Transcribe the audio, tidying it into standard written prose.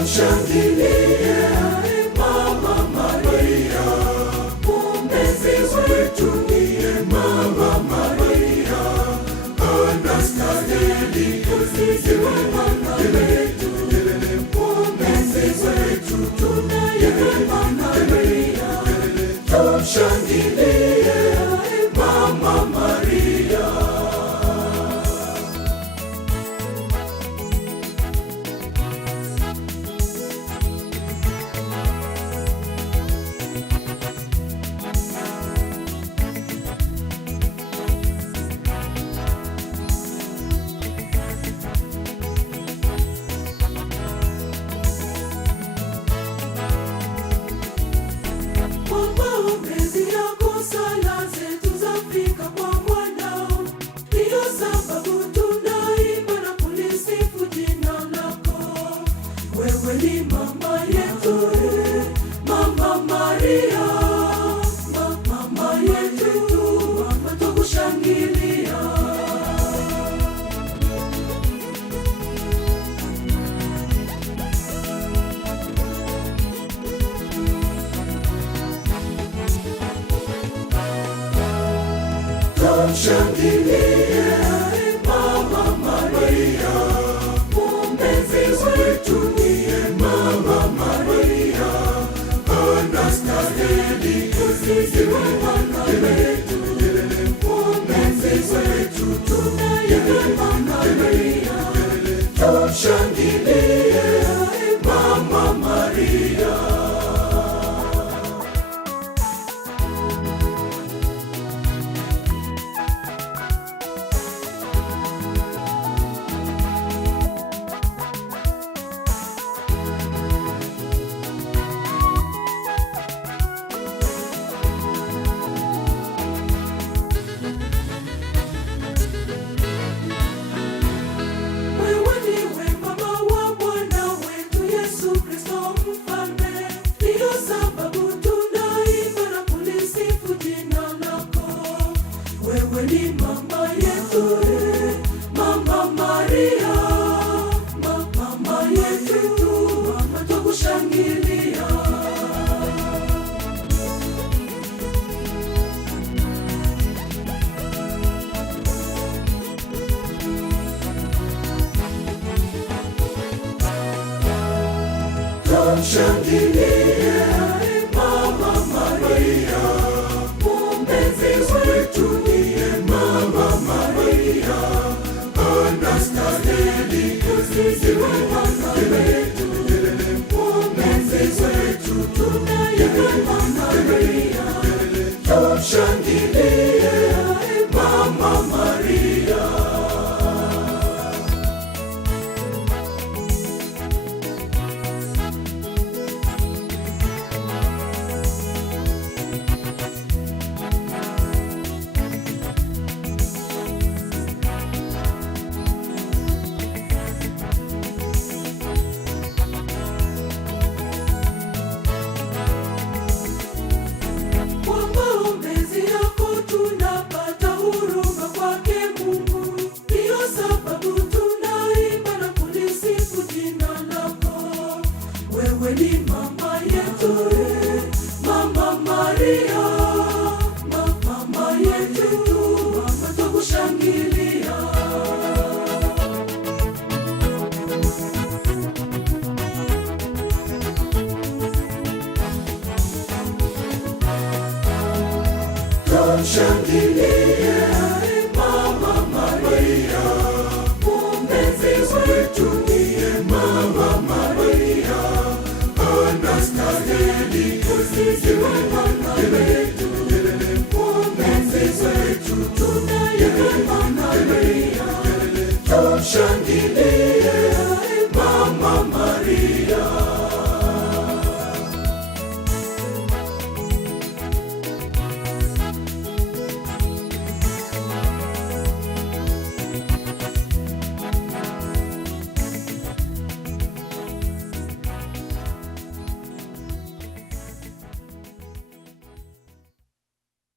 Tumshangilie Mama Maria, mwombezi wetu ndiye Mama Maria, anastahili kusifiwa Mama wetu, mwombezi wetu tunaye Mama Maria. Tumshangilie Mama Maria. Wewe ni mama yetu, Mama Maria, mama yetu, mama tukushangilia. Tumshangilie Mama Maria, mwombezi wetu ndiye Mama Maria, anastahili kusifiwa Mama wetu, mwombezi wetu tunaye Mama Maria. Tumshangilie Mama Maria. Wewe ni mama yetu, Mama Maria, mama yetu, mama tukushangilia. Tumshangilie Mama Maria, mwombezi wetu ndiye Mama Maria, anastahili kusifiwa Mama wetu, mwombezi wetu tunaye Mama Maria. Tumshangilie Mama Maria. Wewe ni mama yetu, Mama Maria, mama yetu, mama tukushangilia. Tumshangilie